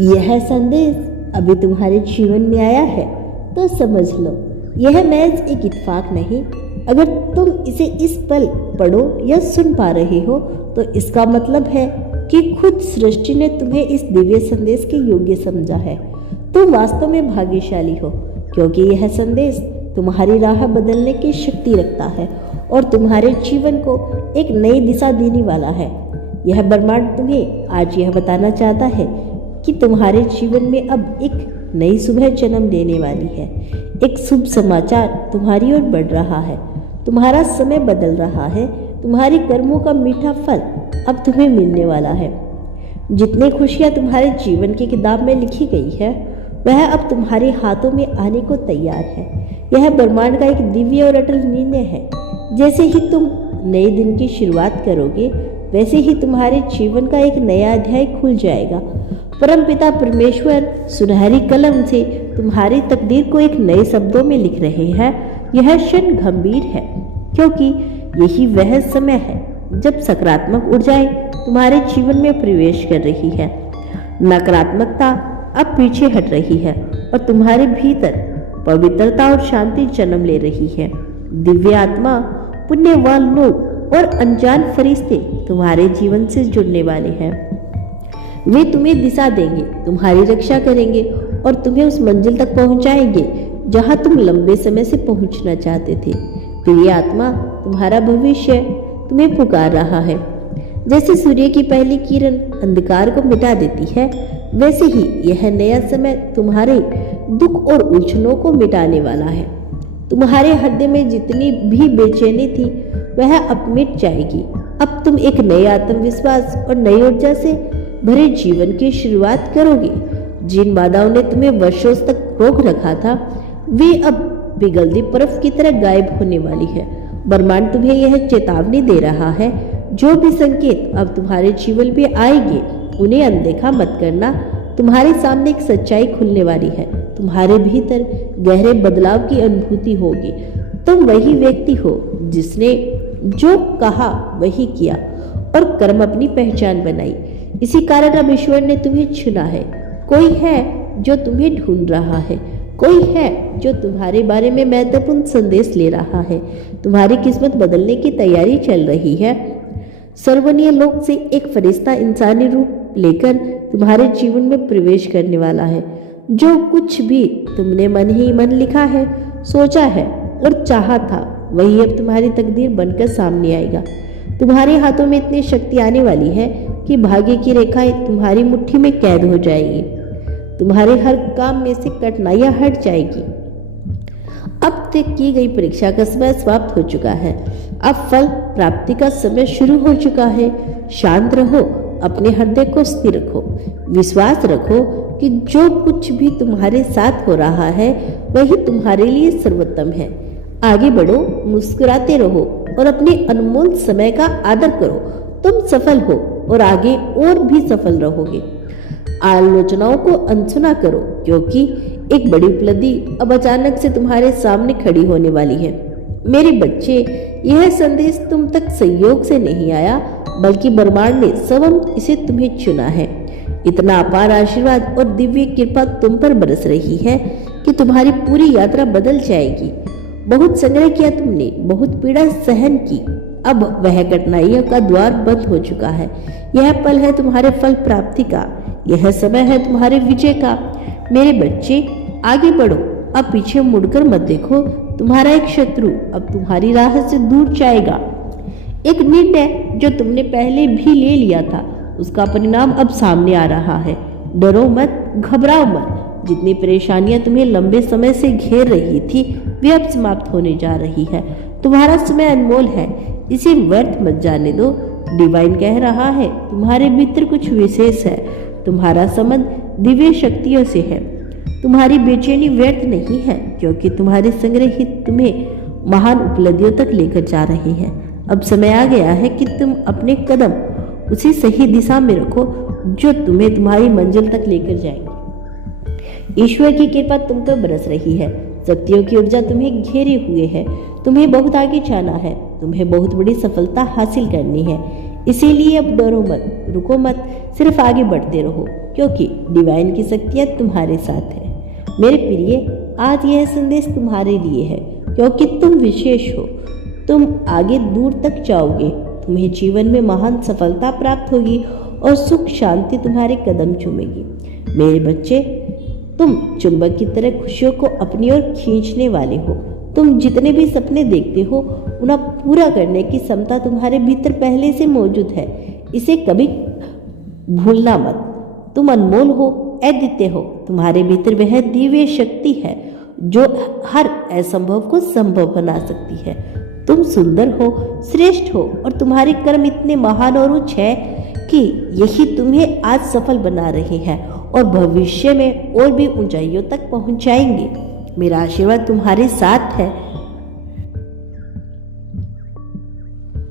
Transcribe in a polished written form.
यह संदेश अभी तुम्हारे जीवन में आया है तो समझ लो, यह महज एक इत्तेफाक नहीं। अगर तुम इसे इस पल पढ़ो या सुन पा रहे हो तो इसका मतलब है कि खुद सृष्टि ने तुम्हें इस दिव्य संदेश के योग्य समझा है। तुम वास्तव में भाग्यशाली हो, क्योंकि यह संदेश तुम्हारी राह बदलने की शक्ति रखता है और तुम्हारे जीवन को एक नई दिशा देने वाला है। यह ब्रह्मांड तुम्हें आज यह बताना चाहता है कि तुम्हारे जीवन में अब एक नई सुबह जन्म लेने वाली है। एक शुभ समाचार तुम्हारी ओर बढ़ रहा है। तुम्हारा समय बदल रहा है। तुम्हारी कर्मों का मीठा फल अब तुम्हें मिलने वाला है। जितनी खुशियां तुम्हारे जीवन की किताब में लिखी गई है वह अब तुम्हारे हाथों में आने को तैयार है। यह ब्रह्मांड का एक दिव्य और अटल निर्णय है। जैसे ही तुम नए दिन की शुरुआत करोगे वैसे ही तुम्हारे जीवन का एक नया अध्याय खुल जाएगा। परमपिता परमेश्वर सुनहरी कलम से तुम्हारी तकदीर को एक नए शब्दों में लिख रहे हैं। यह क्षण गंभीर है, क्योंकि यही वह समय है जब सकारात्मक ऊर्जाएं तुम्हारे जीवन में प्रवेश कर रही है। नकारात्मकता अब पीछे हट रही है और तुम्हारे भीतर पवित्रता और शांति जन्म ले रही है। दिव्य आत्मा, पुण्यवान लोग और अनजान फरिश्ते तुम्हारे जीवन से जुड़ने वाले हैं। वे तुम्हें दिशा देंगे, तुम्हारी रक्षा करेंगे और तुम्हें उस मंजिल तक पहुंचाएंगे जहां तुम लंबे समय से पहुंचना चाहते थे। प्रिय आत्मा, तुम्हारा भविष्य तुम्हें पुकार रहा है। जैसे सूर्य की पहली किरण अंधकार को मिटा देती है, वैसे ही यह नया समय तुम्हारे दुख और उलझनों को मिटाने वाला है। तुम्हारे हृदय में जितनी भी बेचैनी थी वह अब मिट जाएगी। अब तुम एक नए आत्मविश्वास और नई ऊर्जा से भरे जीवन की शुरुआत करोगे। जिन बाधाओं ने तुम्हें वर्षों तक रोक रखा था वे अब पिघलती बर्फ की तरह गायब होने वाली है। ब्रह्मांड तुम्हें यह चेतावनी दे रहा है, जो भी संकेत अब तुम्हारे जीवन में आएंगे उन्हें अनदेखा मत करना। तुम्हारे सामने एक सच्चाई खुलने वाली है। तुम्हारे भीतर गहरे बदलाव की अनुभूति होगी। तुम वही व्यक्ति हो जिसने जो कहा वही किया और कर्म अपनी पहचान बनाई। इसी कारण अब ईश्वर ने तुम्हें चुना है। कोई है जो तुम्हें ढूंढ रहा है। कोई है जो तुम्हारे बारे में महत्वपूर्ण संदेश ले रहा है। तुम्हारी किस्मत बदलने की तैयारी चल रही है। सर्वनीय लोक से एक फरिश्ता इंसानी रूप लेकर तुम्हारे जीवन में प्रवेश करने वाला है। जो कुछ भी तुमने मन ही मन लिखा है, सोचा है और चाहा था, वही अब तुम्हारी तकदीर बनकर सामने आएगा। तुम्हारे हाथों में इतनी शक्ति आने वाली है कि भाग्य की रेखाएं तुम्हारी मुट्ठी में कैद हो जाएगी। तुम्हारे हर काम में से कठिनाइयां हट जाएगी। अब तक की गई परीक्षा का समय समाप्त हो चुका है। अब फल प्राप्ति का समय शुरू हो चुका है। शांत रहो, अपने हृदय को स्थिर रखो, विश्वास रखो कि जो कुछ भी तुम्हारे साथ हो रहा है वही तुम्हारे लिए सर्वोत्तम है। आगे बढ़ो, मुस्कुराते रहो और अपने अनमोल समय का आदर करो। तुम सफल हो और आगे और भी सफल रहोगे। आलोचनाओं को अनसुना करो, क्योंकि एक बड़ी उपलब्धि अब अचानक से तुम्हारे सामने खड़ी होने वाली है। मेरे बच्चे, यह संदेश तुम तक संयोग से नहीं आया, बल्कि ब्रह्मांड ने स्वयं इसे तुम्हें चुना है। इतना अपार आशीर्वाद और दिव्य कृपा तुम पर बरस रही है कि तुम्हारी पूरी यात्रा बदल जाएगी। बहुत संग्रह किया तुमने, बहुत पीड़ा सहन की। अब वह कठिनाइयों का द्वार बंद हो चुका है। यह पल है तुम्हारे फल प्राप्ति का। यह समय है तुम्हारे विजय का। मेरे बच्चे, आगे बढ़ो, अब पीछे मुड़कर मत देखो। तुम्हारा एक शत्रु अब तुम्हारी राह से दूर जाएगा। एक निर्णय जो तुमने पहले भी ले लिया था, उसका परिणाम अब सामने आ रहा है। डरो मत, घबराओ मत। जितनी परेशानियां तुम्हें लंबे समय से घेर रही थी वे अब समाप्त होने जा रही है। तुम्हारा समय अनमोल है, इसे व्यर्थ मत जाने दो। डिवाइन कह रहा है तुम्हारे भीतर कुछ विशेष है। तुम्हारा संबंध दिव्य शक्तियों से है। तुम्हारी बेचैनी व्यर्थ नहीं है, क्योंकि तुम्हारे संग्रह ही तुम्हें महान उपलब्धियों तक लेकर जा रहे हैं। अब समय आ गया है कि तुम अपने कदम उसी सही दिशा में रखो जो तुम्हें तुम्हारी मंजिल तक लेकर जाएगी। ईश्वर की कृपा तुम पर बरस रही है। शक्तियों की ऊर्जा तुम्हें घेरे हुए है। तुम्हें बहुत आगे जाना है। तुम्हें बहुत बड़ी सफलता हासिल करनी है। इसीलिए अब डरो मत, रुको मत, सिर्फ आगे बढ़ते रहो। क्योंकि डिवाइन की शक्तियाँ तुम्हारे साथ है। मेरे प्रिय, आज यह संदेश तुम्हारे लिए है, क्योंकि तुम विशेष हो। तुम आगे दूर तक जाओगे, तुम्हें जीवन में महान सफलता प्राप्त होगी और सुख शांति तुम्हारे कदम चूमेगी। मेरे बच्चे, तुम चुंबक की तरह खुशियों को अपनी ओर खींचने वाले हो। तुम जितने भी सपने देखते हो उन्हें पूरा करने की क्षमता तुम्हारे भीतर पहले से मौजूद है। इसे कभी भूलना मत। तुम अनमोल हो, अद्वितीय हो। तुम्हारे भीतर वह दिव्य शक्ति है जो हर असंभव को संभव बना सकती है। तुम सुंदर हो, श्रेष्ठ हो और तुम्हारे कर्म इतने महान और उच्च है कि यही तुम्हें आज सफल बना रहे हैं और भविष्य में और भी ऊंचाइयों तक पहुंचाएंगे। मेरा आशीर्वाद तुम्हारे साथ है।